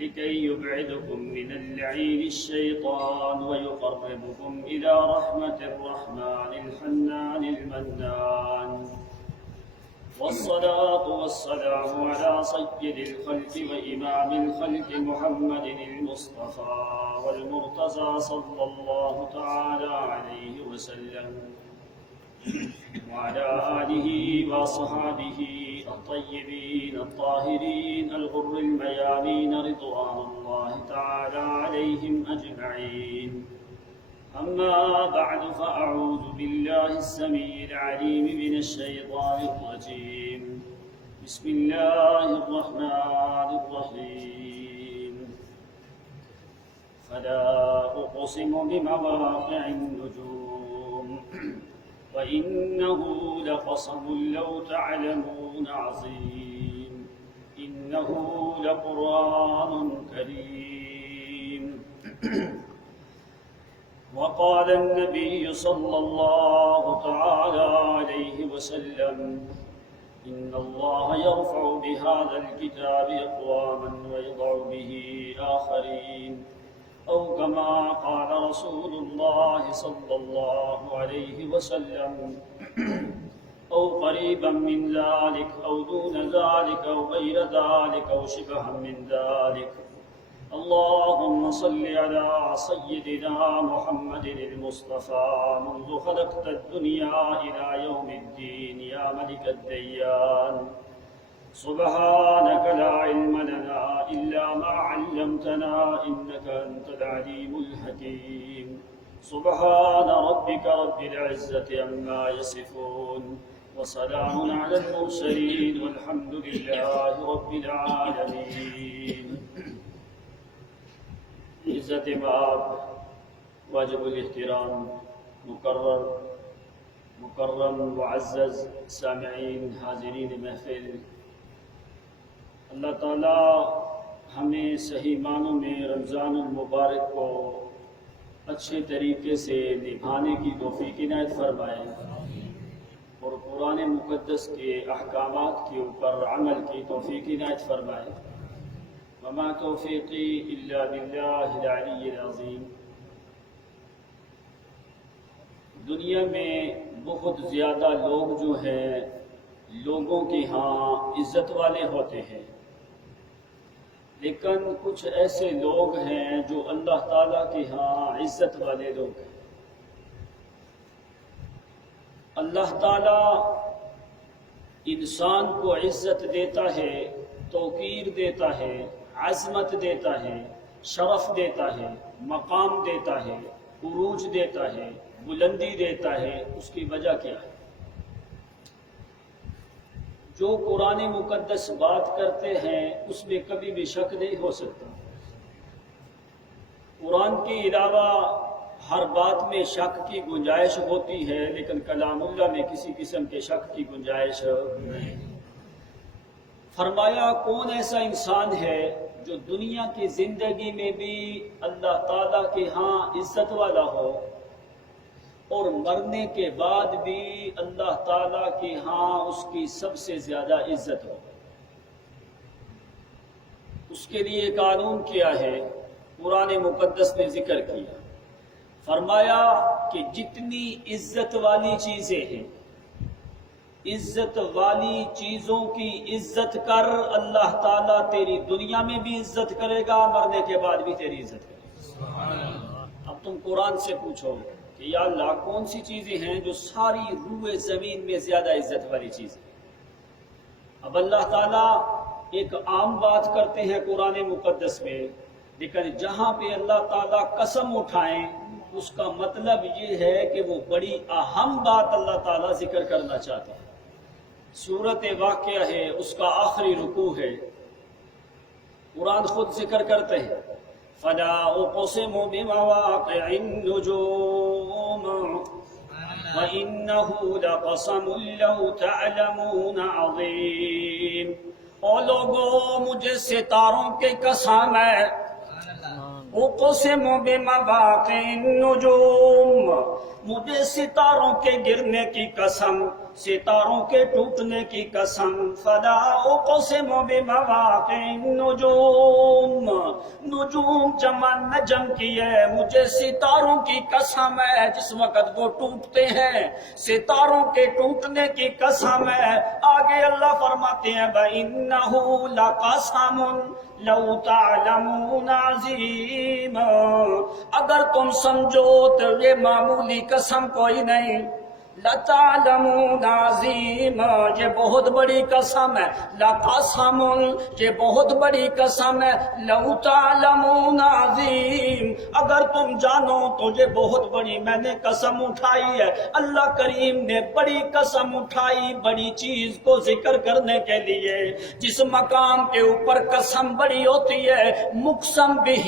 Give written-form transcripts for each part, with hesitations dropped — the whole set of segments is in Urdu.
لكي يبعدكم من اللعين الشيطان ويقربكم إلى رحمة الرحمن الحنان المنان. والصلاة والسلام على سيد الخلق وإمام الخلق محمد المصطفى والمرتضى صلى الله تعالى عليه وسلم وعلى آله وصحابه الطيبين الطاهرين الغر الميامين رضوان الله تعالى عليهم أجمعين. أما بعد فأعوذ بالله السميع العليم من الشيطان الرجيم. بسم الله الرحمن الرحيم. فلا أقسم بمواقع النجوم وإنه لقسم لو تعلمون عظيم. إنه لقرآن كريم. وقال النبي صلى الله تعالى عليه وسلم: إن الله يرفع بهذا الكتاب أقواما ويضع به آخرين، أو كما قال رسول الله صلى الله عليه وسلم، أو قريبا من ذلك أو دون ذلك أو غير ذلك أو شبها من ذلك. اللهم صل على سيدنا محمد المصطفى منذ خلقت الدنيا إلى يوم الدين يا ملك الديان. سبحانك لا علم لنا إلا ما علمتنا إنك أنت العليم الحكيم. سبحان ربك رب العزة عما يصفون وسلام على المرسلين والحمد لله رب العالمين. عزت مآب، واجب الاحترام، مکرم معزز سامعین، حاضرین محفل، اللہ تعالی ہمیں صحیح معنوں میں رمضان المبارک کو اچھے طریقے سے نبھانے کی توفیق عنایت فرمائے اور قرآن مقدس کے احکامات کے اوپر عمل کی توفیق عنایت فرمائے. وما توفیقی الا باللہ العلی العظیم. دنیا میں بہت زیادہ لوگ جو ہیں لوگوں کے ہاں عزت والے ہوتے ہیں، لیکن کچھ ایسے لوگ ہیں جو اللہ تعالیٰ کے ہاں عزت والے لوگ ہیں. اللہ تعالیٰ انسان کو عزت دیتا ہے، توقیر دیتا ہے، عظمت دیتا ہے، شرف دیتا ہے، مقام دیتا ہے، عروج دیتا ہے، بلندی دیتا ہے. اس کی وجہ کیا ہے؟ جو قرآن مقدس بات کرتے ہیں اس میں کبھی بھی شک نہیں ہو سکتا. قرآن کے علاوہ ہر بات میں شک کی گنجائش ہوتی ہے، لیکن کلام اللہ میں کسی قسم کے شک کی گنجائش نہیں. فرمایا کون ایسا انسان ہے جو دنیا کی زندگی میں بھی اللہ تعالیٰ کے ہاں عزت والا ہو اور مرنے کے بعد بھی اللہ تعالیٰ کے ہاں اس کی سب سے زیادہ عزت ہو. اس کے لیے قانون کیا ہے؟ قرآن مقدس نے ذکر کیا. فرمایا کہ جتنی عزت والی چیزیں ہیں، عزت والی چیزوں کی عزت کر، اللہ تعالیٰ تیری دنیا میں بھی عزت کرے گا، مرنے کے بعد بھی تیری عزت کرے گا. اب تم قرآن سے پوچھو کہ یا اللہ کون سی چیزیں ہیں جو ساری روئے زمین میں زیادہ عزت والی چیزیں. اب اللہ تعالیٰ ایک عام بات کرتے ہیں قرآن مقدس میں، لیکن جہاں پہ اللہ تعالیٰ قسم اٹھائیں اس کا مطلب یہ ہے کہ وہ بڑی اہم بات اللہ تعالیٰ ذکر کرنا چاہتے ہیں. سورت واقعہ ہے، اس کا آخری رکوع ہے. قرآن خود ذکر کرتے ہیں فَلَا أُقْسِمُ بِمَوَاقِعِ النُّجُومِ وَإِنَّهُ لَقَسَمٌ لَوْ تَعْلَمُونَ عَظِيمٌ. او لوگو مجھے ستاروں کے قسم ہے، اقسم بمواقع النجوم، مجھے ستاروں کے گرنے کی قسم، ستاروں کے ٹوٹنے کی قسم، فلا اقسم بمواقع النجوم، نجوم جمع نجم کی ہے، مجھے ستاروں کی قسم ہے جس وقت وہ ٹوٹتے ہیں، ستاروں کے ٹوٹنے کی قسم ہے۔ آگے اللہ فرماتے ہیں وَإِنَّهُ لَقَسَمٌ لَوْ تَعْلَمُونَ عَظِيمٌ، اگر تم سمجھو تو یہ معمولی قسم کوئی نہیں، لَتَعْلَمُونَ عَظِيمٌ، یہ بہت بڑی قسم ہے، لَقَسَمٌ، یہ بہت بڑی قسم ہے، لَوْ تَعْلَمُونَ عَظِيمٌ، اگر تم جانو تو یہ بہت بڑی میں نے قسم اٹھائی ہے۔ اللہ کریم نے بڑی قسم اٹھائی بڑی چیز کو ذکر کرنے کے لیے۔ جس مقام کے اوپر قسم بڑی ہوتی ہے، مقسم بھی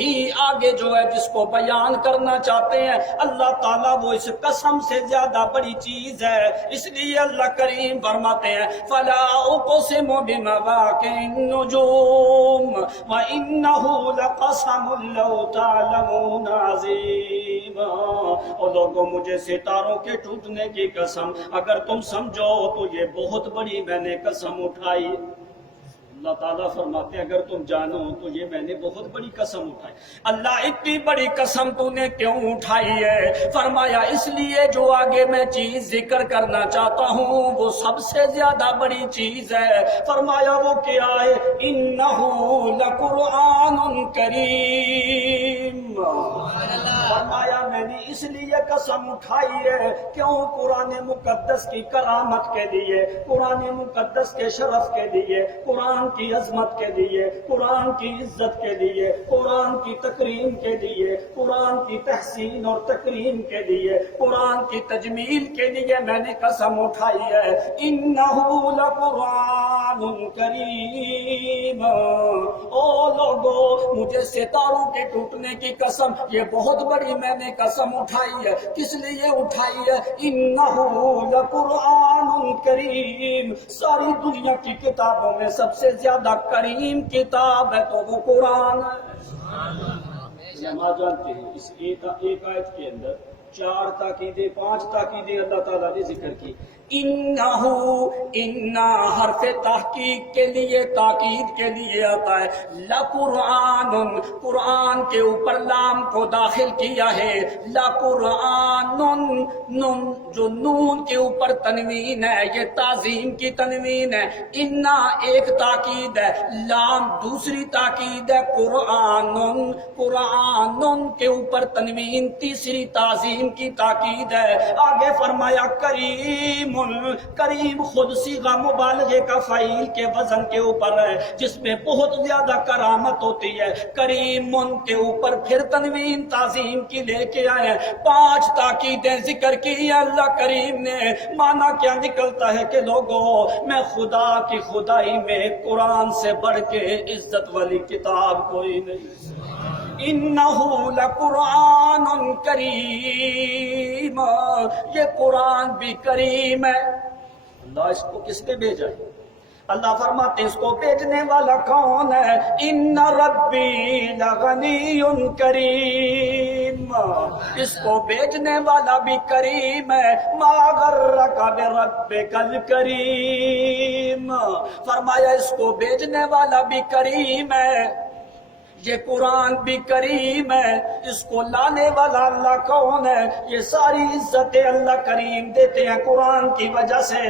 آگے جو ہے جس کو بیان کرنا چاہتے ہیں، اللہ تعالیٰ وہ اس قسم سے زیادہ بڑی چیز ہے، اس لیے اللہ کریم فرماتے ہیں فلا اقسم بمواقع النجوم وانه لقسم لو تعلمون عظیم، اور لوگوں مجھے ستاروں کے ٹوٹنے کی قسم، اگر تم سمجھو تو یہ بہت بڑی میں نے قسم اٹھائی۔ اللہ تعالیٰ فرماتے ہیں اگر تم جانو تو یہ میں نے بہت بڑی قسم اٹھائی۔ اللہ اتنی بڑی قسم تو نے کیوں اٹھائی ہے؟ فرمایا اس لیے جو آگے میں چیز ذکر کرنا چاہتا ہوں وہ سب سے زیادہ بڑی چیز ہے۔ فرمایا وہ کیا ہے؟ انہ لقرآن کریم، فرمایا میں نے اس لیے قسم اٹھائی ہے، کیوں؟ قرآن مقدس کی کرامت کے لیے، قرآن مقدس کے شرف کے لیے، قرآن کی عظمت کے لیے، قرآن کی عزت کے لیے، قرآن کی تکریم کے لیے، قرآن کی تحسین اور تکریم کے لیے، قرآن کی تجمیل کے لیے میں نے قسم اٹھائی ہے۔ انہ لقرآن کریم، او لوگو مجھے ستاروں کے ٹوٹنے کی قسم، یہ بہت بڑی میں نے قسم اٹھائی ہے۔ کس لیے اٹھائی ہے؟ انہ لقرآن کریم، ساری دنیا کی کتابوں میں سب سے زیادہ کریم کتاب ہے تو وہ قرآن ہے۔ نماز جانتے ہیں اس ایک آیت کے اندر 4 تاکیدیں 5 تاکیدیں اللہ تعالیٰ نے ذکر کی۔ انہ حرف تحقیق کے لیے تاکید کے لیے آتا ہے، لقرآن، قرآن کے اوپر لام کو داخل کیا ہے، لقرآن، نون جو نون کے اوپر تنوین ہے یہ تعظیم کی تنوین ہے، انہ ایک تاکید ہے، لام دوسری تاکید ہے، قرآن، قرآن کے اوپر تنوین تیسری تعظیم کی تاکید ہے۔ آگے فرمایا کریم، کریم خود صیغہ مبالغے کا فعیل کے وزن کے اوپر ہے جس میں بہت زیادہ کرامت ہوتی ہے۔ کریم کے اوپر پھر تنوین تعظیم کی لے کے آئے، 5 تاکیدیں ذکر کی اللہ کریم نے۔ معنی کیا نکلتا ہے کہ لوگوں میں خدا کی خدائی میں قرآن سے بڑھ کے عزت والی کتاب کوئی نہیں۔ انہ لقرآن کریم، یہ قرآن بھی کریم ہے۔ اللہ اس کو کس نے بھیجا ہے؟ اللہ فرماتے اس کو بھیجنے والا کون ہے؟ ان ربی لغنی کریم، اس کو بھیجنے والا بھی کریم ہے۔ ما غرک بربک الکریم، فرمایا اس کو بھیجنے والا بھی کریم ہے، یہ قرآن بھی کریم ہے۔ اس کو لانے والا اللہ کون ہے؟ یہ ساری عزتیں اللہ کریم دیتے ہیں قرآن کی وجہ سے۔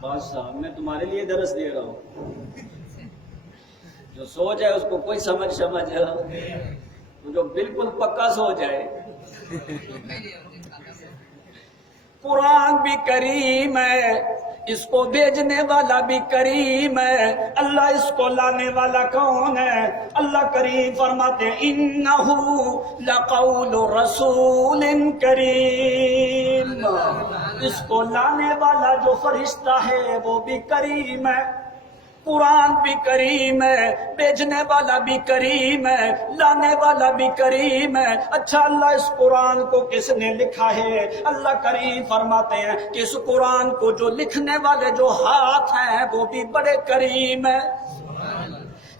بات صاحب میں تمہارے لیے درس دے رہا ہوں، جو سو جائے اس کو کوئی سمجھ جو بالکل پکا سو جائے۔ قرآن بھی کریم ہے، اس کو بھیجنے والا بھی کریم ہے۔ اللہ اس کو لانے والا کون ہے؟ اللہ کریم فرماتے ہیں انہ لقول رسول کریم، اس کو لانے والا جو فرشتہ ہے وہ بھی کریم ہے۔ قرآن بھی کریم ہے، بھیجنے والا بھی کریم ہے، لانے والا بھی کریم ہے۔ اچھا اللہ اس قرآن کو کس نے لکھا ہے؟ اللہ کریم فرماتے ہیں کہ اس قرآن کو جو لکھنے والے جو ہاتھ ہیں وہ بھی بڑے کریم ہیں۔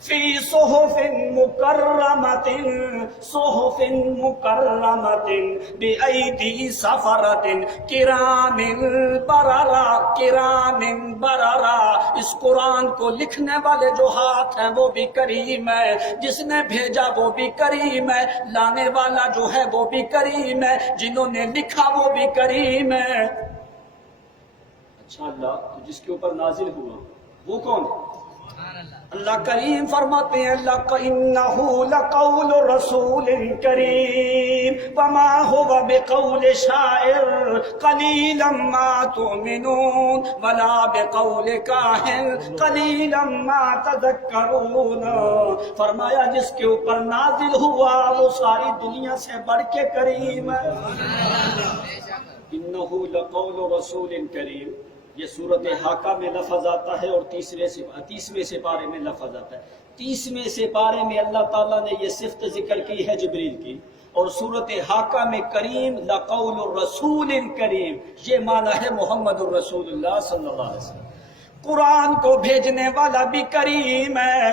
فی صحف مکرمۃ، صحف مکرمۃ بأیدی سفرۃ کرام بررہ، کرام بررہ۔ اس قرآن کو لکھنے والے جو ہاتھ ہیں وہ بھی کریم ہے، جس نے بھیجا وہ بھی کریم ہے، لانے والا جو ہے وہ بھی کریم ہے، جنہوں نے لکھا وہ بھی کریم ہے۔ اچھا اللہ تو جس کے اوپر نازل ہوا وہ کون ہے؟ اللہ کریم فرماتے ہیں لَإِنَّهُ لَقَوْلُ رَسُولٍ كَرِيمٍ وَمَا هُوَ بِقَوْلِ شَاعِرٍ قَلِيلًا مَا تُؤْمِنُونَ وَلَا بِقَوْلِ كَاهِنٍ قَلِيلًا مَا تَذَكَّرُونَ۔ فرمایا جس کے اوپر نازل ہوا وہ ساری دنیا سے بڑھ کے کریم ہے۔ إِنَّهُ لَقَوْلُ رَسُولٍ كَرِيمٍ، یہ صورت حاقہ میں لفظ آتا ہے اور تیسویں سپارے میں لفظ آتا ہے۔ 30ویں سپارے میں اللہ تعالیٰ نے یہ صفت ذکر کی ہے جبریل کی، اور صورت حاقہ میں کریم لقول الرسول کریم، یہ معنی ہے محمد الرسول اللہ صلی اللہ علیہ وسلم۔ قرآن کو بھیجنے والا بھی کریم ہے،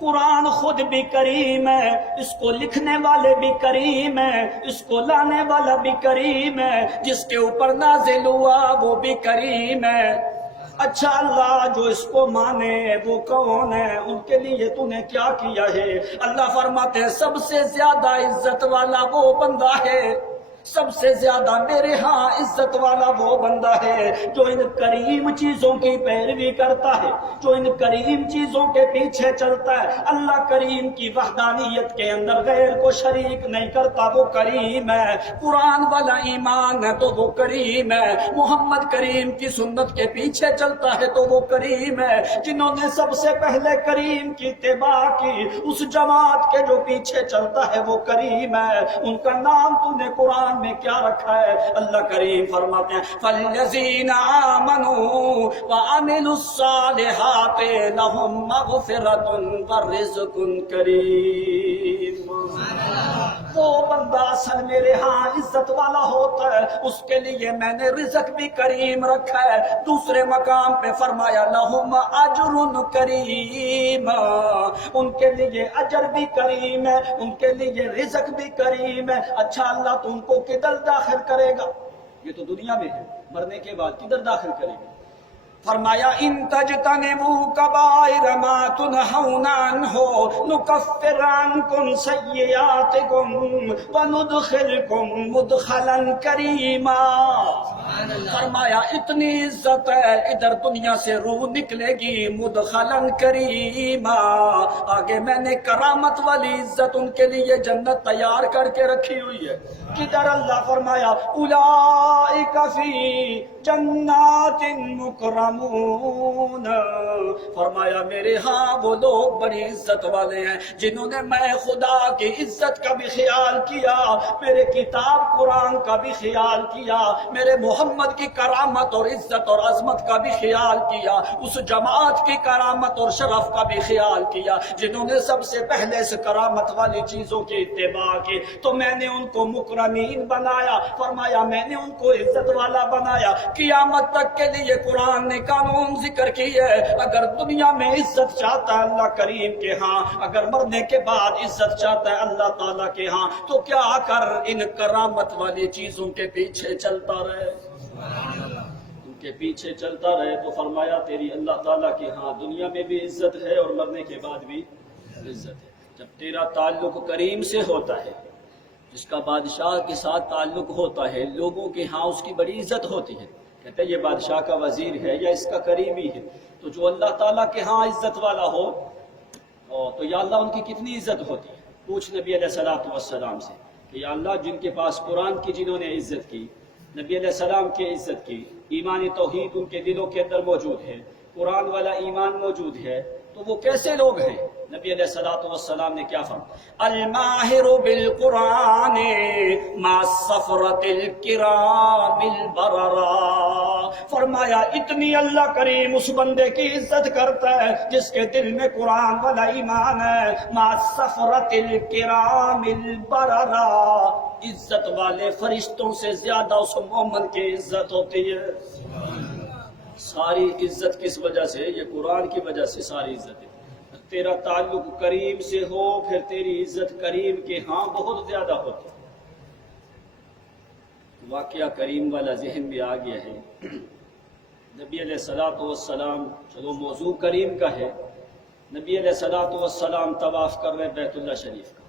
قرآن خود بھی کریم ہے، اس کو لکھنے والے بھی کریم ہے، اس کو لانے والا بھی کریم ہے، جس کے اوپر نازل ہوا وہ بھی کریم ہے۔ اچھا اللہ جو اس کو مانے وہ کون ہے؟ ان کے لیے تو نے کیا کیا ہے؟ اللہ فرماتے ہیں سب سے زیادہ عزت والا وہ بندہ ہے، سب سے زیادہ میرے ہاں عزت والا وہ بندہ ہے جو ان کریم چیزوں کی پیروی کرتا ہے، جو ان کریم چیزوں کے پیچھے چلتا ہے۔ اللہ کریم کی وحدانیت کے اندر غیر کو شریک نہیں کرتا، وہ کریم ہے۔ قرآن والا ایمان ہے تو وہ کریم ہے، محمد کریم کی سنت کے پیچھے چلتا ہے تو وہ کریم ہے۔ جنہوں نے سب سے پہلے کریم کی اتباع کی، اس جماعت کے جو پیچھے چلتا ہے وہ کریم ہے۔ ان کا نام تو نے قرآن میں کیا رکھا ہے؟ اللہ کریم فرماتے ہیں فَالَّذِينَ آمَنُوا وَعَمِلُوا الصَّالِحَاتِ لَهُم مَّغْفِرَةٌ وَرِزْقٌ کریم۔ وہ بندہ اصل میرے ہاں عزت والا ہوتا ہے، اس کے لیے میں نے رزق بھی کریم رکھا ہے۔ دوسرے مقام پہ فرمایا لَهُمْ أَجْرٌ کریم، ان کے لیے اجر بھی کریم ہے، ان کے لیے رزق بھی کریم ہے۔ اچھا اللہ تو ان کو کدھر داخل کرے گا؟ یہ تو دنیا میں ہے، مرنے کے بعد کدھر داخل کرے گا؟ فرمایا ان تجتنبوا کبائر ما تنہون عنہ نکفر عنکم سیئاتکم وندخلکم مدخلا کریما۔ فرمایا اتنی عزت ہے ادھر دنیا سے روح نکلے گی مدخلا کریما، آگے میں نے کرامت والی عزت ان کے لیے جنت تیار کر کے رکھی ہوئی ہے۔ کدھر اللہ فرمایا اولئک فی جنات مکرمون، فرمایا میرے ہاں وہ لوگ بڑی عزت والے ہیں جنہوں نے میں خدا کی عزت کا بھی خیال کیا، میرے کتاب قرآن کا بھی خیال کیا، میرے محمد کی کرامت اور عزت اور عظمت کا بھی خیال کیا، اس جماعت کی کرامت اور شرف کا بھی خیال کیا جنہوں نے سب سے پہلے اس کرامت والی چیزوں کی اتباع کی، تو میں نے ان کو مکرمین بنایا۔ فرمایا میں نے ان کو عزت والا بنایا۔ قیامت تک کے لیے قرآن نے قانون ذکر کی ہے، اگر دنیا میں عزت چاہتا ہے اللہ کریم کے ہاں، اگر مرنے کے بعد عزت چاہتا ہے اللہ تعالیٰ کے ہاں، تو کیا کر ان کرامت والی چیزوں کے پیچھے چلتا رہے، ان کے پیچھے چلتا رہے۔ تو فرمایا تیری اللہ تعالیٰ کے ہاں دنیا میں بھی عزت ہے اور مرنے کے بعد بھی عزت ہے۔ جب تیرا تعلق کریم سے ہوتا ہے، جس کا بادشاہ کے ساتھ تعلق ہوتا ہے، لوگوں کے ہاں اس کی بڑی عزت ہوتی ہے، کہتے ہیں یہ بادشاہ کا وزیر ہے یا اس کا قریبی ہے، تو جو اللہ تعالیٰ کے ہاں عزت والا ہو تو یا اللہ ان کی کتنی عزت ہوتی ہے۔ پوچھ نبی علیہ السلام سے کہ یا اللہ جن کے پاس قرآن کی جنہوں نے عزت کی، نبی علیہ السلام کی عزت کی، ایمان توحید ان کے دلوں کے اندر موجود ہے، قرآن والا ایمان موجود ہے، تو وہ کیسے لوگ ہیں؟ نبی علیہ السلام نے کیا فرمایا الماہر بالقرآن ما الصفرۃ الکرام البررا، فرمایا اتنی اللہ کریم اس بندے کی عزت کرتا ہے جس کے دل میں قرآن والا ایمان ہے، ما الصفرۃ الکرام البررا، عزت والے فرشتوں سے زیادہ اس مومن کی عزت ہوتی ہے۔ ساری عزت کس وجہ سے؟ یہ قرآن کی وجہ سے ساری عزت ہے۔ تیرا تعلق کریم سے ہو پھر تیری عزت کریم کے ہاں بہت زیادہ ہوتی. واقعہ کریم والا ذہن میں آ گیا ہے. نبی علیہ الصلوۃ والسلام، چلو موضوع کریم کا ہے، نبی علیہ الصلوۃ والسلام طواف کر رہے بیت اللہ شریف کا.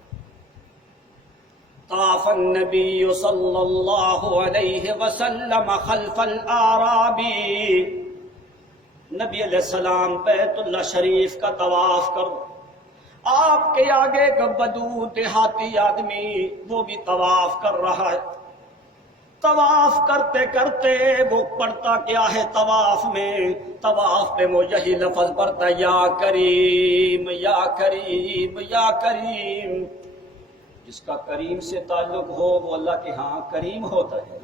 طاف النبی صلی اللہ علیہ وسلم خلف الاعرابی. نبی علیہ السلام بیت اللہ شریف کا طواف کر، آپ کے آگے کا بدو دیہاتی آدمی وہ بھی طواف کر رہا ہے. طواف کرتے کرتے وہ پڑھتا کیا ہے طواف میں؟ طواف پہ وہ یہی لفظ پڑھتا ہے، یا کریم یا کریم یا کریم. جس کا کریم سے تعلق ہو وہ اللہ کے ہاں کریم ہوتا ہے.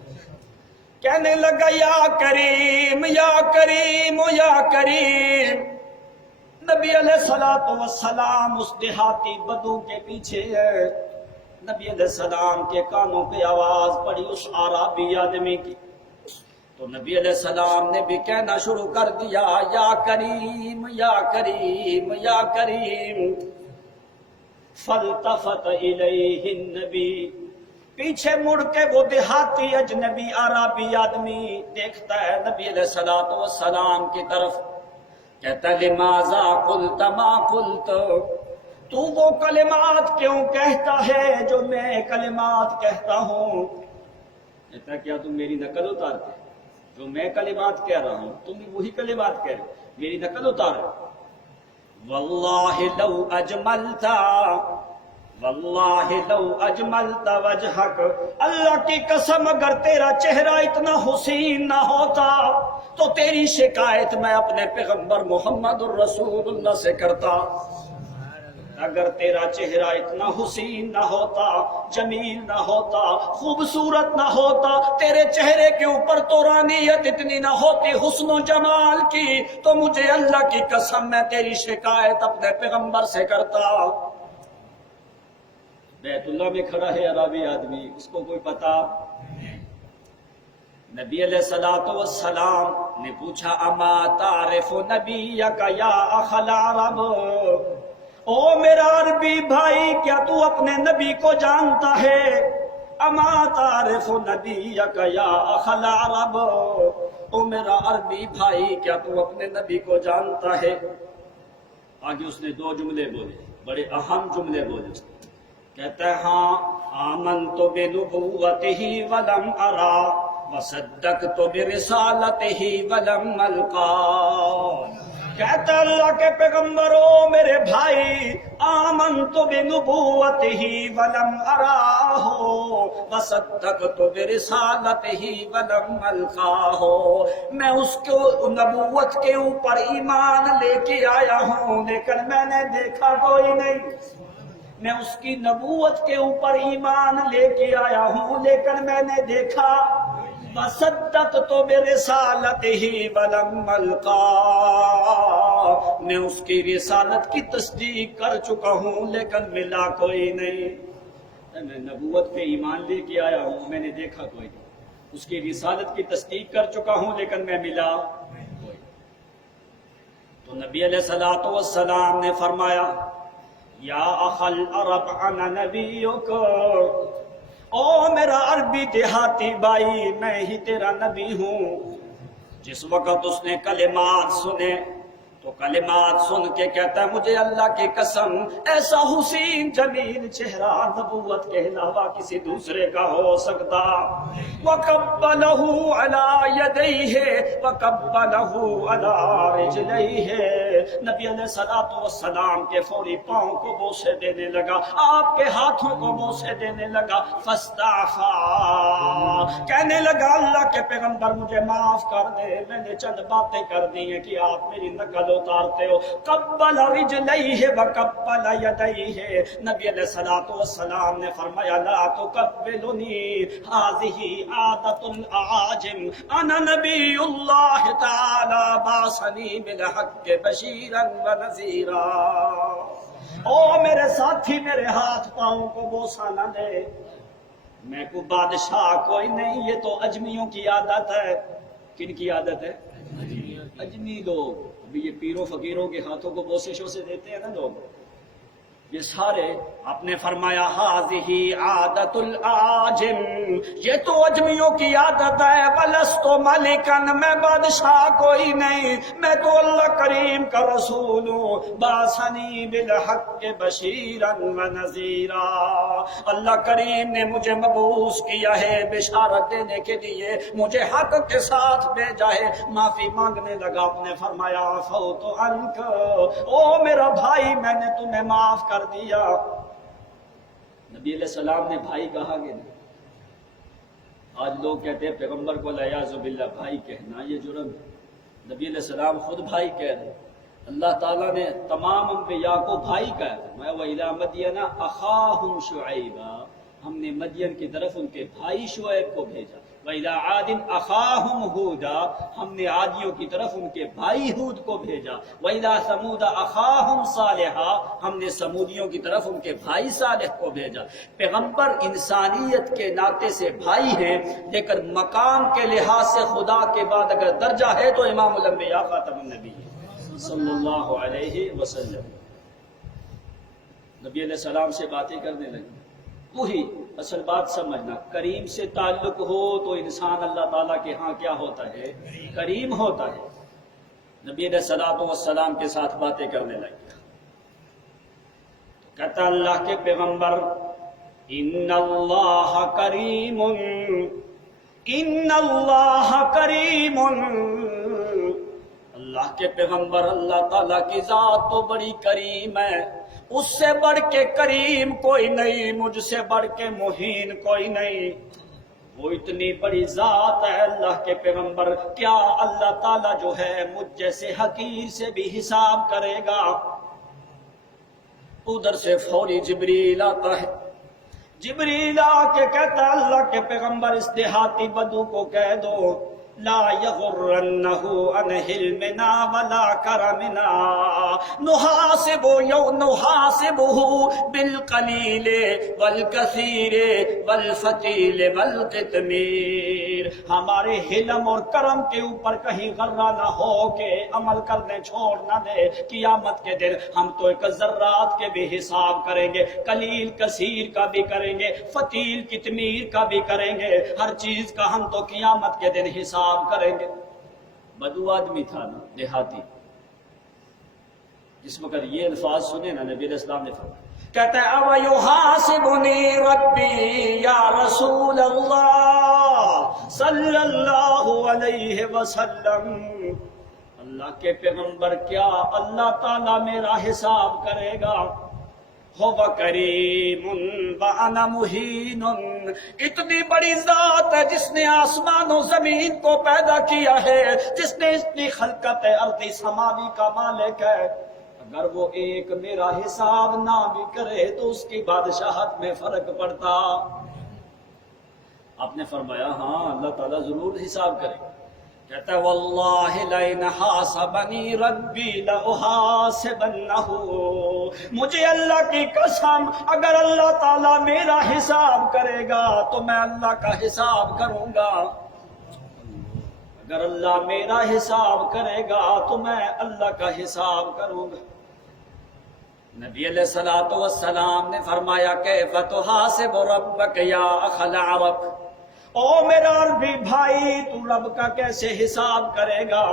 کہنے لگا یا کریم یا کریم یا کریم. نبی علیہ الصلوۃ والسلام اس دیہاتی بدو کے پیچھے ہے. نبی علیہ السلام کے کانوں پہ آواز پڑی اس اعرابی آدمی کی، تو نبی علیہ السلام نے بھی کہنا شروع کر دیا، یا کریم یا کریم یا کریم. فالتفت الیہ النبی. پیچھے مڑ کے وہ دیہاتی اجنبی عربی آدمی دیکھتا ہے نبی علیہ الصلوۃ والسلام کی طرف، کہتا ہے لماذا قلت ما قلت. تو وہ کلمات کیوں کہتا ہے جو میں کلمات کہتا ہوں؟ کہتا ہے کیا تم میری نقل اتارتے؟ جو میں کلمات کہہ رہا ہوں تم بھی وہی کلمات کہہ رہے ہو، میری نقل اتار. واللہ لو اجملت واللہ لو اجملت وجہک. اللہ کی قسم اگر تیرا چہرہ اتنا حسین نہ ہوتا تو تیری شکایت میں اپنے پیغمبر محمد الرسول اللہ سے کرتا. اگر تیرا چہرہ اتنا حسین نہ ہوتا، جمیل نہ ہوتا، خوبصورت نہ ہوتا، تیرے چہرے کے اوپر تورانیت اتنی نہ ہوتی حسن و جمال کی، تو مجھے اللہ کی قسم میں تیری شکایت اپنے پیغمبر سے کرتا. بیت اللہ میں کھڑا ہے عربی آدمی، اس کو کوئی پتا. نبی علیہ الصلوۃ والسلام نے پوچھا اما تعرف نبیک یا اخ العرب. او میرا عربی بھائی کیا تو اپنے نبی کو جانتا ہے؟ اما تعرف نبیک یا اخ العرب. او میرا عربی بھائی کیا تو اپنے نبی کو جانتا ہے؟ آگے اس نے دو جملے بولے، بڑے اہم جملے بولے. اس نے کہتا ہے ہاں آمنت بنبوتہ ولم ارا وصدقت برسالتہ ولم القا. کہتا ہے اللہ کے پیغمبروں میرے بھائی، آمنت بنبوتہ ولم ارا وصدقت برسالتہ ولم القا. میں اس کو نبوت کے اوپر ایمان لے کے آیا ہوں لیکن میں نے دیکھا کوئی نہیں. میں اس کی نبوت کے اوپر ایمان لے کے آیا ہوں لیکن میں نے دیکھا. وصدقت برسالتہ ولم القا. میں اس کی رسالت کی تصدیق کر چکا ہوں لیکن ملا کوئی نہیں. میں نبوت پہ ایمان لے کے آیا ہوں، میں نے دیکھا کوئی نہیں. اس کی رسالت کی تصدیق کر چکا ہوں لیکن میں ملا کوئی. تو نبی علیہ الصلوۃ والسلام نے فرمایا یا اخ العرب انا نبیک. او میرا عربی دیہاتی بھائی میں ہی تیرا نبی ہوں. جس وقت اس نے کلمات سنے تو کلمات سن کے کہتا ہے مجھے اللہ کی قسم ایسا حسین جمیل چہرہ نبوت کے علاوہ کسی دوسرے کا ہو سکتا. وَقَبَّلَهُ عَلَى يَدَيْهِ وَقَبَّلَهُ عَلَى رِجْلَيْهِ. نبی علیہ الصلوۃ والسلام کے فوری پاؤں کو بوسے دینے لگا، آپ کے ہاتھوں کو بوسے دینے لگا. فَاسْتَعْفَى. کہنے لگا اللہ کے پیغمبر مجھے معاف کر دے، میں نے چند باتیں کر دی ہیں کہ آپ میری نقل اتارتے ہو. قبل رجلیہ وقبل یدیہ. نبی علیہ الصلوۃ والسلام نے فرمایا لا تقبلنی هذه عادت الاعاجم انا نبی اللہ تعالی بعثنی بالحق بشیرا ونذیرا. او میرے ساتھی میرے ہاتھ پاؤں کو بوسہ نہ دے، میں کو بادشاہ کوئی نہیں. یہ تو اجمیوں کی عادت ہے. کن کی عادت ہے؟ اجمی لوگ، ابھی یہ پیروں فقیروں کے ہاتھوں کو بوسے شوسے دیتے ہیں نا لوگ، یہ سارے آپ نے فرمایا ہاذہ عادت العاجم، یہ تو اجمیوں کی عادت ہے، ولست ملکن، میں بادشاہ کوئی نہیں، میں تو اللہ کریم کا رسول ہوں، بعثنی بالحق بشیرا ونذیرا، اللہ کریم نے مجھے مبعوث کیا ہے بشارت دینے کے لیے، مجھے حق کے ساتھ بھیجا ہے۔ معافی مانگنے لگا، آپ نے فرمایا عفوت عنک، او میرا بھائی میں نے تمہیں معاف کر دیا۔ نبی علیہ السلام نے بھائی کہا کہ نہیں؟ آج لوگ کہتے ہیں پیغمبر کو والعیاذ باللہ بھائی کہنا یہ جرم ہے۔ نبی علیہ السلام خود بھائی کہہ رہے، اللہ تعالیٰ نے تمام انبیاء کو بھائی کہا تھا۔ وَإِلَىٰ مَدْيَنَ أَخَاهُمْ شُعَيْبًا، ہم نے مدین کی طرف ان کے بھائی شعیب کو بھیجا۔ وَإِلَىٰ عَادٍ أَخَاهُمْ هُودًا، ہم نے عادیوں کی طرف ان کے بھائی ہود کو بھیجا۔ وَإِلَىٰ ثَمُودَ أَخَاهُمْ صَالِحًا، ہم نے سمودیوں کی طرف ان کے بھائی صالح کو بھیجا۔ پیغمبر انسانیت کے ناطے سے بھائی ہیں، لیکن مقام کے لحاظ سے خدا کے بعد اگر درجہ ہے تو امام الانبیاء خاتم النبی صلی اللہ علیہ وسلم۔ نبی علیہ السلام سے باتیں کرنے لگے۔ وہی اصل بات سمجھنا، کریم سے تعلق ہو تو انسان اللہ تعالیٰ کے ہاں کیا ہوتا ہے؟ کریم ہوتا ہے۔ نبی علیہ السلام کے ساتھ باتیں کرنے لگے، کہتا اللہ کے پیغمبر ان اللہ کریم، ان اللہ کریم، اللہ کے پیغمبر اللہ تعالیٰ کی ذات تو بڑی کریم ہے، اس سے بڑھ کے کریم کوئی نہیں، مجھ سے بڑھ کے مہین کوئی نہیں، وہ اتنی بڑی ذات ہے اللہ کے پیغمبر، کیا اللہ تعالیٰ جو ہے مجھ جیسے حقیر سے بھی حساب کرے گا؟ ادھر سے فوری جبریل آتا ہے، جبریل آ کے کہتا ہے اللہ کے پیغمبر اس دیہاتی بدو کو کہہ دو لا یغرنہ عن حلمنا ولا کرمنا، نحاسبہ بالقلیل والکثیر والفتیل والقطمیر، ہمارے حلم اور کرم کے اوپر کہیں غرہ نہ ہو کہ عمل کرنے چھوڑ نہ دے، قیامت کے دن ہم تو ایک ذرات کے بھی حساب کریں گے، قلیل کثیر کا بھی کریں گے، فتیل قطمیر کا بھی کریں گے، ہر چیز کا ہم تو قیامت کے دن حساب کریں گے۔ بدو آدمی تھا نا، دیہاتی، جس وقت یہ الفاظ سنے نا نبی علیہ السلام نے فرمایا، کہتا ہے او یحاسبنی ربی یا رسول اللہ صلی اللہ علیہ وسلم، اللہ کے پیغمبر کیا اللہ تعالیٰ میرا حساب کرے گا؟ هو کریم وانا مہین، اتنی بڑی ذات ہے جس نے آسمان و زمین کو پیدا کیا ہے، جس نے اتنی خلقت ارضی سماوی کا مالک ہے، اگر وہ ایک میرا حساب نہ بھی کرے تو اس کی بادشاہت میں فرق پڑتا۔ آپ نے فرمایا ہاں اللہ تعالیٰ ضرور حساب کرے گا۔ کہتا ہے واللہ لئن حاسبنی ربی لأحاسبنہ، مجھے اللہ کی قسم اگر اللہ تعالیٰ میرا حساب کرے گا تو میں اللہ کا حساب کروں گا، اگر اللہ میرا حساب کرے گا تو میں اللہ کا حساب کروں گا۔ نبی علیہ السلام نے فرمایا کیف تحاسب ربک یا اخ العرب، او میرا عربی بھائی تو رب کا کیسے حساب کرے گا؟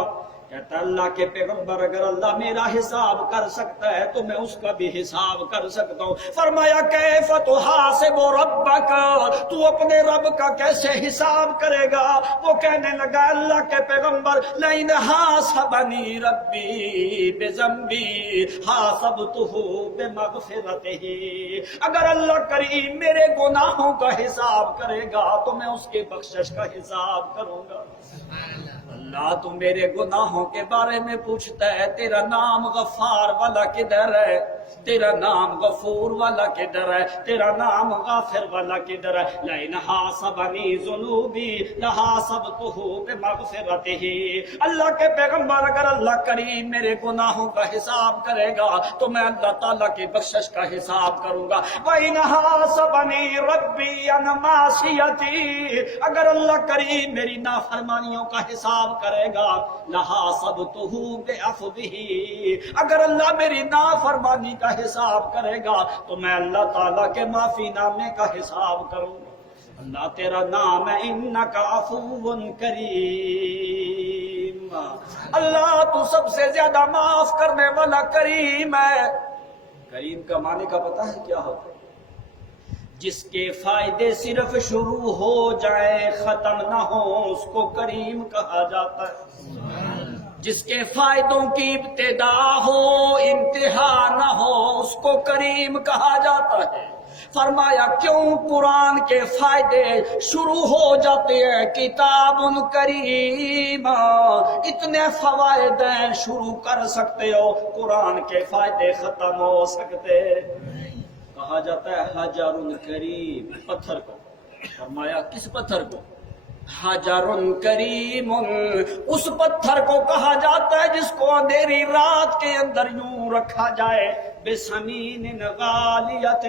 کہتا اللہ کے پیغمبر اگر اللہ میرا حساب کر سکتا ہے تو میں اس کا بھی حساب کر سکتا ہوں۔ فرمایا کیف تحاسب ربک، تو اپنے رب کا کیسے حساب کرے گا؟ وہ کہنے لگا اللہ کے پیغمبر لئن حاسبنی ربی بذنبی حاسبتہ بمغفرتہ، اگر اللہ کریم میرے گناہوں کا حساب کرے گا تو میں اس کے بخشش کا حساب کروں گا۔ اللہ تو میرے گناہوں کے بارے میں پوچھتا ہے تیرا نام غفار والا کدھر ہے؟ تیرا نام غفور والا کدھر ہے؟ تیرا نام غافر والا کدھر ہے؟ لئن حاسبنی ذنوبی لحاسبتہ بمغفرتہ۔ اللہ کے پیغمبر اگر اللہ کریم میرے گناہوں کا حساب کرے گا تو میں اللہ تعالیٰ کی بخشش کا حساب کروں گا۔ وَإِنْ حَاسَبَنِي رَبِّي عَنْ مَعْصِيَتِي، اگر اللہ کریم میری نافرمانیوں کا حساب کرے گا لَحَاسَبْتُهُ بِعَفْوِهِ، اگر اللہ میری نافرمانی کا حساب کرے گا تو میں اللہ تعالیٰ کے معافی نامے کا حساب کروں گا۔ اللہ تیرا نام ہے انک عفو کریم، اللہ تو سب سے زیادہ معاف کرنے والا کریم ہے۔ کریم کا معنی کا پتہ ہے کیا ہوتا ہے؟ جس کے فائدے صرف شروع ہو جائے ختم نہ ہو اس کو کریم کہا جاتا ہے۔ جس کے فائدوں کی ابتدا ہو انتہا نہ ہو اس کو کریم کہا جاتا ہے۔ فرمایا کیوں؟ قرآن کے فائدے شروع ہو جاتے ہیں کتاب کریم، اتنے فوائد ہیں شروع کر سکتے ہو، قرآن کے فائدے ختم ہو سکتے۔ کہا جاتا ہے حجر کریم، پتھر کو۔ فرمایا کس پتھر کو؟ حجر کریم، اس پتھر کو کہا جاتا ہے جس کو اندھیری رات کے اندر یوں رکھا جائے، بسمین غالیت،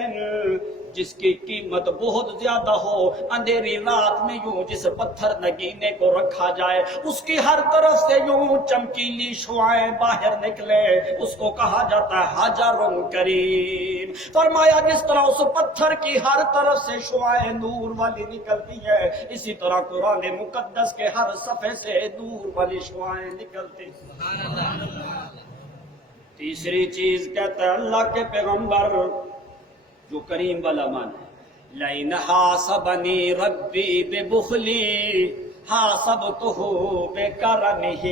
جس کی قیمت بہت زیادہ ہو، اندھیری رات میں یوں جس پتھر نگینے کو رکھا جائے اس کی ہر طرف سے یوں چمکیلی شعائیں باہر نکلے، اس کو کہا جاتا ہے حجر کریم۔ فرمایا جس طرح اس پتھر کی ہر طرف سے شعائیں نور والی نکلتی ہے، اسی طرح قرآن مقدس کے ہر صفحے سے نور والی شعائیں نکلتی۔ تیسری چیز کہتا ہے اللہ کے پیغمبر جو کریم والا معنی ہے، لئن حاسبنی ربی ببخلی حاسبتہ بکرمہ،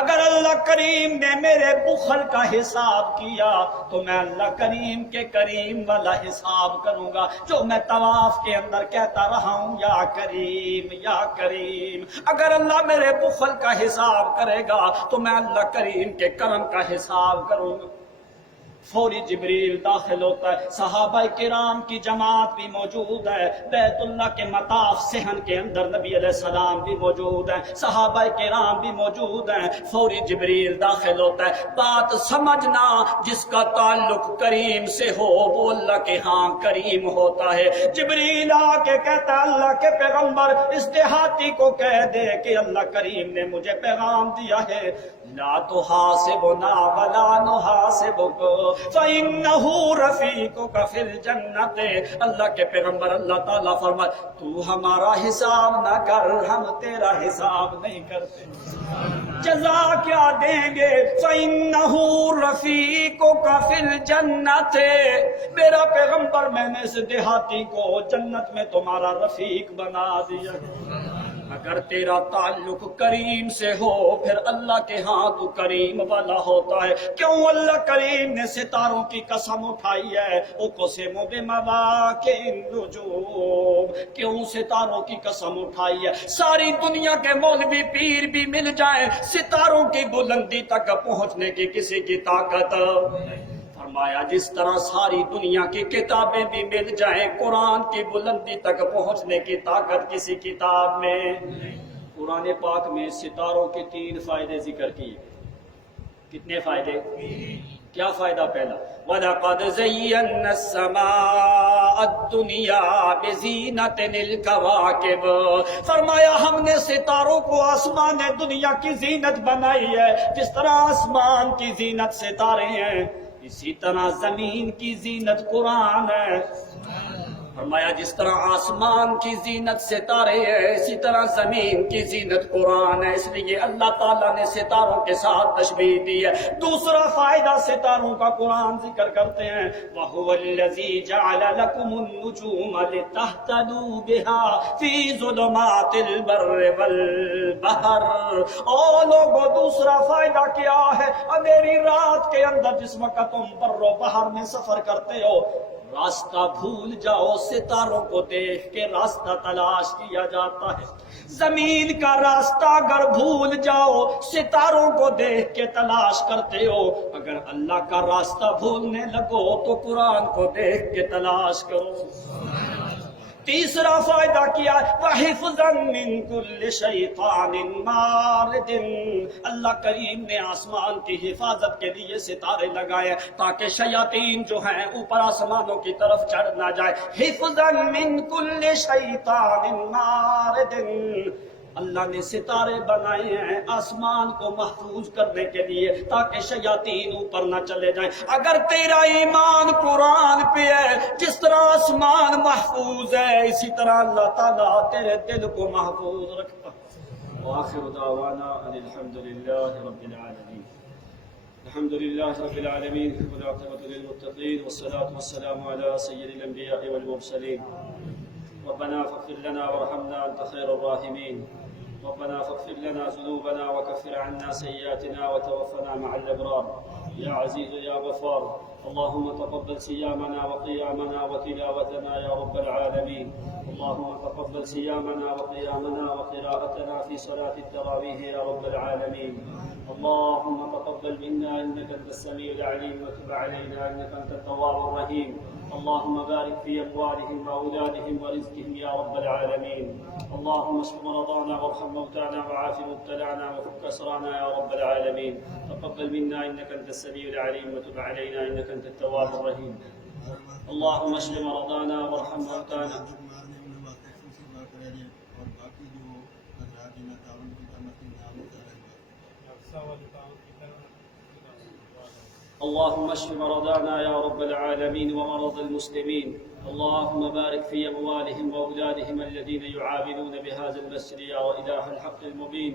اگر اللہ کریم نے میرے بخل کا حساب کیا تو میں اللہ کریم کے کریم والا حساب کروں گا، جو میں طواف کے اندر کہتا رہا ہوں یا کریم یا کریم۔ اگر اللہ میرے بخل کا حساب کرے گا تو میں اللہ کریم کے کرم کا حساب کروں گا۔ فوری جبریل داخل ہوتا ہے، صحابہ کرام کی جماعت بھی موجود ہے، بیت اللہ کے مطاف صحن کے اندر نبی علیہ السلام بھی موجود ہیں، صحابہ کرام بھی موجود ہیں۔ فوری جبریل داخل ہوتا ہے، بات سمجھنا جس کا تعلق کریم سے ہو وہ اللہ کے ہاں کریم ہوتا ہے۔ جبریل آ کے کہتا ہے اللہ کے پیغمبر اس دیہاتی کو کہہ دے کہ اللہ کریم نے مجھے پیغام دیا ہے، لا تحاسبنا ولا نحاسبک فَإِنَّهُ رَفِيقُكَ فِي الْجَنَّةِ۔ اللہ کے پیغمبر اللہ تعالیٰ فرمائے تو ہمارا حساب نہ کر، ہم تیرا حساب نہیں کرتے۔ جزا کیا دیں گے؟ فَإِنَّهُ رَفِيقُكَ فِي الْجَنَّةِ، میرا پیغمبر میں نے اس دیہاتی کو جنت میں تمہارا رفیق بنا دیا۔ اگر تیرا تعلق کریم سے ہو پھر اللہ کے ہاں تو کریم والا ہوتا ہے۔ کیوں اللہ کریم نے ستاروں کی قسم اٹھائی ہے؟ اقسم بمواقع النجوم، کیوں ستاروں کی قسم اٹھائی ہے؟ ساری دنیا کے مولوی پیر بھی مل جائیں، ستاروں کی بلندی تک پہنچنے کی کسی کی طاقت۔ فرمایا جس طرح ساری دنیا کی کتابیں بھی مل جائیں قرآن کی بلندی تک پہنچنے کی طاقت کسی کتاب میں۔ قرآن پاک میں ستاروں کے 3 فائدے ذکر کیے۔ کتنے فائدے؟ کیا فائدہ پہلا؟ وَلَقَدْ زَيَّنَّا السَّمَاءَ الدُّنْيَا بِزِينَةٍ الْكَوَاكِبِ، فرمایا ہم نے ستاروں کو آسمان دنیا کی زینت بنائی ہے۔ جس طرح آسمان کی زینت ستارے ہیں اسی طرح زمین کی زینت قرآن ہے۔ فرمایا جس طرح آسمان کی زینت ستارے ہے اسی طرح زمین کی زینت قرآن ہے، اس لیے اللہ تعالیٰ نے ستاروں کے ساتھ تشبیہ دی ہے۔ دوسرا فائدہ ستاروں کا قرآن ذکر کرتے ہیں، وَهُوَ الَّذِي جَعَلَ لَكُمُ النُّجُومَ لِتَهْتَدُوا بِهَا فِي ظُلُمَاتِ الْبَرِّ وَالْبَحْرِ۔ اور لوگوں دوسرا فائدہ کیا ہے؟ اندھیری رات کے اندر جس وقت تم بر و بحر میں سفر کرتے ہو راستہ بھول جاؤ ستاروں کو دیکھ کے راستہ تلاش کیا جاتا ہے. زمین کا راستہ اگر بھول جاؤ ستاروں کو دیکھ کے تلاش کرتے ہو. اگر اللہ کا راستہ بھولنے لگو تو قرآن کو دیکھ کے تلاش کرو. تیسرا فائدہ کیا ہے وَحِفْظًا مِّن كُلِّ شَيْطَانٍ مَارِدٍ. اللہ کریم نے آسمان کی حفاظت کے لیے ستارے لگائے تاکہ شیاطین جو ہیں اوپر آسمانوں کی طرف چڑھ نہ جائے. حِفْظًا مِّن كُلِّ شَيْطَانٍ مَارِدٍ. اللہ نے ستارے بنائے ہیں آسمان کو محفوظ کرنے کے لیے تاکہ شیاطین اوپر نہ چلے جائیں. اگر تیرا ایمان قرآن پہ ہے جس طرح آسمان محفوظ ہے اسی طرح اللہ تعالیٰ تیرے دل کو محفوظ رکھتا. وآخر دعوانا ان الحمد للہ رب العالمین. الحمد للہ رب العالمین والعاقبۃ للمتقین والصلاة والسلام علی سید الانبیاء والمرسلین. ربنا فاغفر لنا وارحمنا انت خیر الراحمین. ربنا فاغفر لنا ذنوبنا وكفر عنا سيئاتنا وتوفنا مع الأبرار. يا عزيز يا غفار اللهم تقبل صيامنا وقيامنا وتلاوتنا يا رب العالمين. اللهم تقبل صيامنا وقيامنا وقراءتنا في صلاة التراويح يا رب العالمين. اللهم تقبل منا إنك أنت السميع العليم وتب علينا إنك أنت التواب الرحيم. اللهم بارك في أموالهم وأولادهم ورزقهم يا رب العالمين. اللهم اشف مرضانا وارحم موتانا وعاف مبتلانا وفك أسرانا يا رب العالمين. تقبل منا إنك أنت السميع العليم وتب علينا إنك أنت التواب الرحيم. اللهم اشف مرضانا وارحم موتانا. اللهم اشف مرضانا يا رب العالمين ومرضى المسلمين. اللهم بارك في أموالهم وأولادهم الذين يعاملون بهذا المسجد يا إله الحق المبين.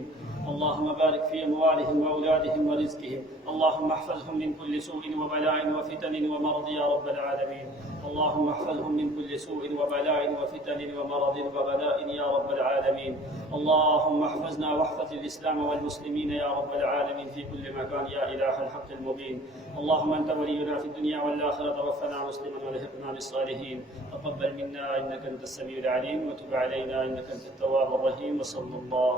اللهم بارك في أموالهم وأولادهم ورزقهم. اللهم احفظهم من كل سوء وبلاء وفتن ومرض يا رب العالمين. اللهم احفظهم من كل سوء وبلاء وفتن ومرض وبلاء يا رب العالمين. اللهم احفظنا واحفظ الإسلام والمسلمين يا رب العالمين في كل مكان يا إله الحق المبين. اللهم أنت ولينا في الدنيا والآخرة توفنا مسلما والحقنا بالصالحين. تقبل منا إنك أنت السميع العليم وتب علينا إنك أنت التواب الرحيم. وصلى الله